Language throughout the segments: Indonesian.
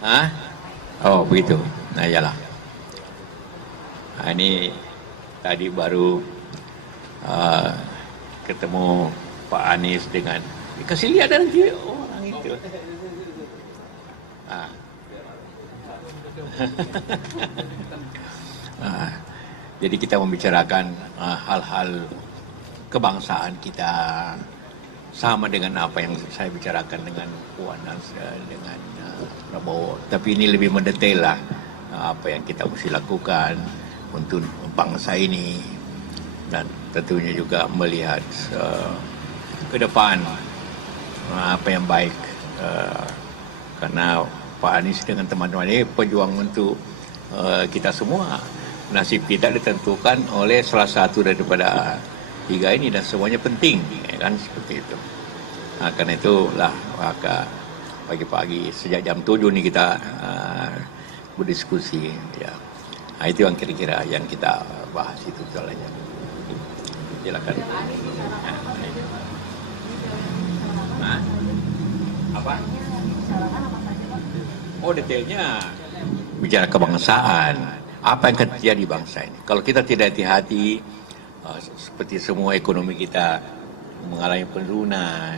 Hah? Oh begitu. Nah iyalah. Nah, ini tadi baru uh, ketemu Pak Anies dengan kasih lihat nanti orang itu. Ah. Ah, jadi kita membicarakan hal-hal kebangsaan kita sama dengan apa yang saya bicarakan dengan Puan dengan Prabowo. Tapi ini lebih mendetail lah apa yang kita mesti lakukan untuk bangsa ini dan tentunya juga melihat ke depan apa yang baik karena Pak Anies dengan teman-teman ini pejuang untuk kita semua. Nasib kita ditentukan oleh salah satu daripada tiga ini dan semuanya penting, ya kan seperti itu. Nah, karena itulah maka pagi-pagi sejak jam 7 nih kita berdiskusi. Ya. Nah, itu yang kira-kira yang kita bahas itu soalnya. Silakan. Nah, apa? Oh detailnya bicara kebangsaan. Apa yang akan terjadi bangsa ini? Kalau kita tidak hati-hati, seperti semua ekonomi kita mengalami penurunan,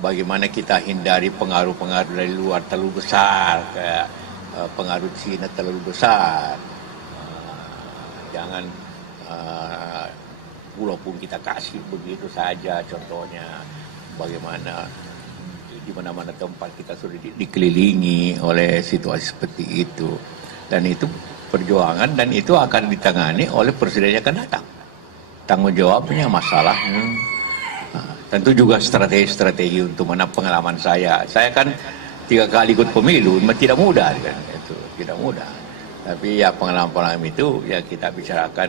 bagaimana kita hindari pengaruh-pengaruh dari luar terlalu besar, kayak pengaruh Cina terlalu besar. Jangan walaupun kita kasih begitu saja, contohnya bagaimana di mana-mana tempat kita sudah dikelilingi oleh situasi seperti itu. Dan itu perjuangan dan itu akan ditangani oleh presiden yang akan datang. Tanggung jawabnya masalahnya. Nah, tentu juga strategi-strategi untuk mana pengalaman saya. Saya kan 3 kali ikut pemilu, tidak mudah kan. Itu tidak mudah. Tapi ya pengalaman-pengalaman itu ya kita bicarakan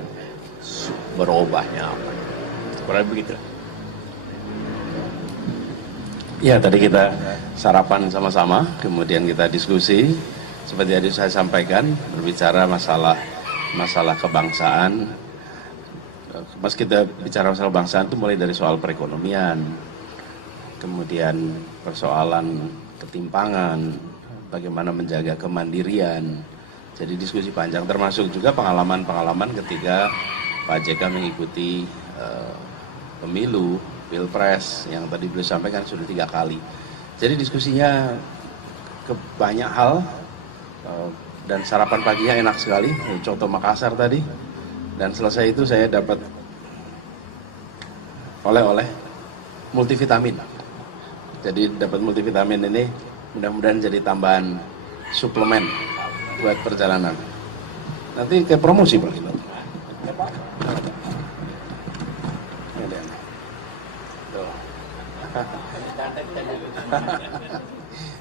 berubahnya apa. Kurang begitu. Ya, tadi kita sarapan sama-sama, kemudian kita diskusi. Seperti tadi saya sampaikan, berbicara masalah kebangsaan. Mas kita bicara masalah kebangsaan itu mulai dari soal perekonomian, kemudian persoalan ketimpangan, bagaimana menjaga kemandirian. Jadi diskusi panjang, termasuk juga pengalaman-pengalaman ketika Pak JK mengikuti pemilu, pilpres, yang tadi beliau sampaikan sudah 3 kali. Jadi diskusinya ke banyak hal, dan sarapan paginya enak sekali, contoh Makassar tadi, dan selesai itu saya dapat oleh-oleh multivitamin. Jadi dapat multivitamin ini mudah-mudahan jadi tambahan suplemen buat perjalanan. Nanti kayak promosi Pak kita.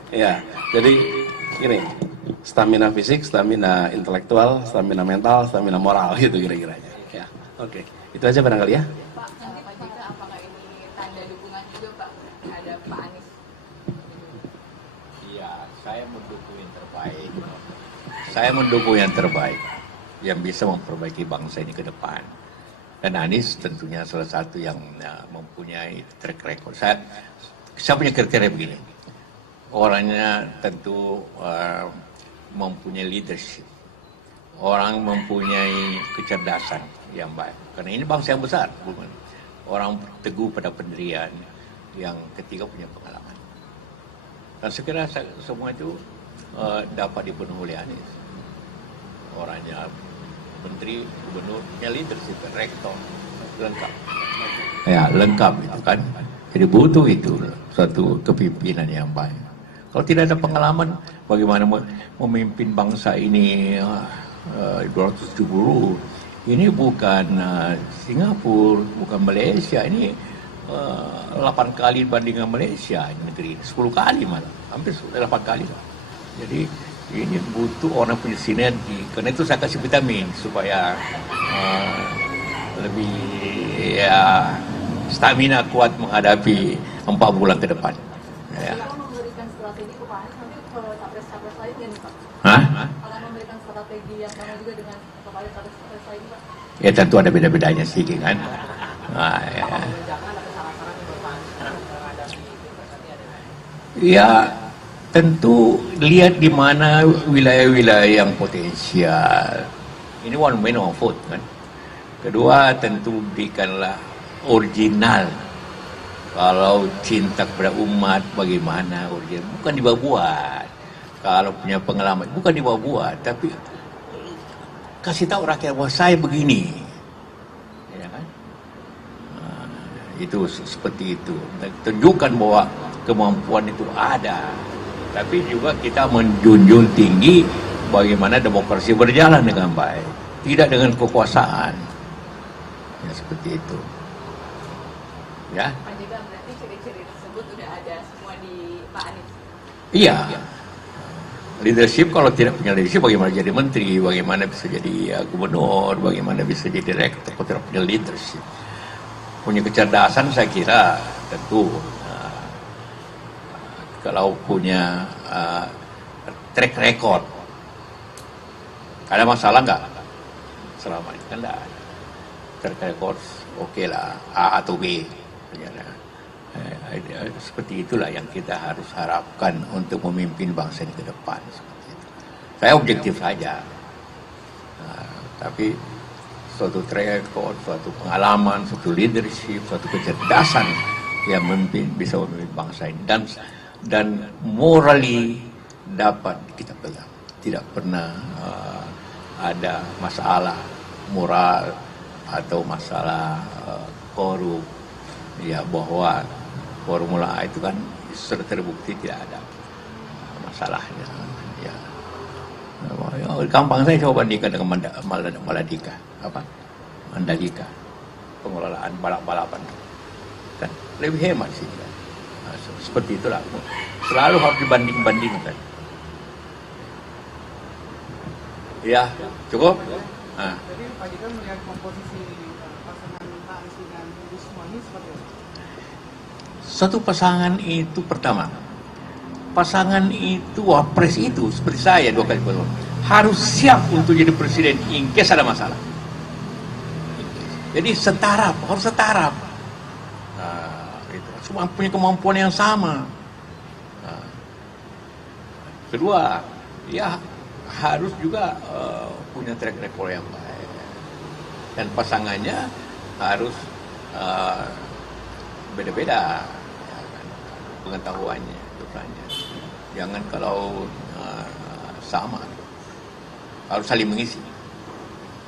Ya, jadi gini, stamina fisik, stamina intelektual, stamina mental, stamina moral gitu kira-kiranya. Ya, oke. Itu aja barangkali ya. Pak, nanti Pak JK apakah ini tanda dukungan juga Pak terhadap Pak Anies? Iya, saya mendukung yang terbaik. Saya mendukung yang terbaik yang bisa memperbaiki bangsa ini ke depan. Dan Anies tentunya salah satu yang mempunyai track record. Saya punya kriteria begini. Orangnya tentu mempunyai leadership. Orang mempunyai kecerdasan yang baik. Karena ini bangsa yang besar, bukan? Orang teguh pada pendirian, yang ketiga punya pengalaman. Dan saya kira semua itu dapat dipenuhi oleh Anies. Orangnya menteri, gubernur, punya leadership, rektor, lengkap. Ya, lengkap itu kan. Jadi butuh itu suatu kepimpinan yang baik. Kalau tidak ada pengalaman, bagaimana memimpin bangsa ini 270? Ini bukan Singapura, bukan Malaysia. Ini 8 kali bandingan Malaysia negeri, 10 kali malah, hampir 8 kali. Jadi ini butuh orang punya sinergi. Karena itu saya kasih vitamin supaya lebih ya stamina kuat menghadapi 4 bulan ke depan. Ya. Kalau memberikan strategi ke Pak Anies, nanti kalau capres-capres lain ya nih Pak? Hah? Akan memberikan strategi yang sama juga dengan kepada capres-capres lain Pak? Ya tentu ada beda-bedanya sih kan. Nah, ya. Ya tentu lihat di mana wilayah-wilayah yang potensial. Ini one man one vote kan. Kedua, tentu berikanlah original. Kalau cinta kepada umat bagaimana original, bukan dibuat. Kalau punya pengalaman bukan dibuat, tapi kasih tahu rakyat bahwa saya begini, ya kan? Itu seperti itu. Tunjukkan bahwa kemampuan itu ada, tapi juga kita menjunjung tinggi bagaimana demokrasi berjalan dengan baik, tidak dengan kekuasaan. Ya seperti itu. Ya. Pak JK, berarti ciri-ciri tersebut udah ada semua di Pak Anies. Iya. Leadership, kalau tidak punya leadership bagaimana jadi menteri, bagaimana bisa jadi gubernur, bagaimana bisa jadi direktur, kalau tidak punya leadership. Punya kecerdasan saya kira tentu kalau punya track record. Ada masalah nggak? Selama ini kan enggak. Track record oke lah, A atau B. Seperti itulah yang kita harus harapkan untuk memimpin bangsa ini ke depan. Seperti itu. Saya objektif saja, tapi suatu track record, suatu pengalaman, suatu leadership, suatu kecerdasan yang bisa memimpin bangsa ini dan morally dapat kita pegang. Tidak pernah ada masalah moral atau masalah korup, ya bahwa Formula A itu kan sudah terbukti tidak ada masalahnya. Ya. Gampang saya coba bandingkan dengan Mandalika, Mandalika, pengelolaan balap-balapan, kan lebih hemat sih. Nah, seperti itulah. Selalu harus dibanding-bandingkan. Ya, cukup. Nah. Jadi Pak JK melihat komposisi pasangan Pak Anies dengan Bu Risma ini seperti apa? Satu pasangan itu pertama, pasangan itu wapres itu seperti saya 2 kali pemilu harus siap untuk jadi presiden in case ada masalah. Jadi harus setaraf. Nah, itu semua punya kemampuan yang sama. Nah, kedua, ya harus juga punya track record yang baik, dan pasangannya harus beda-beda ya kan, pengetahuannya, dosanya. Jangan kalau sama, harus saling mengisi.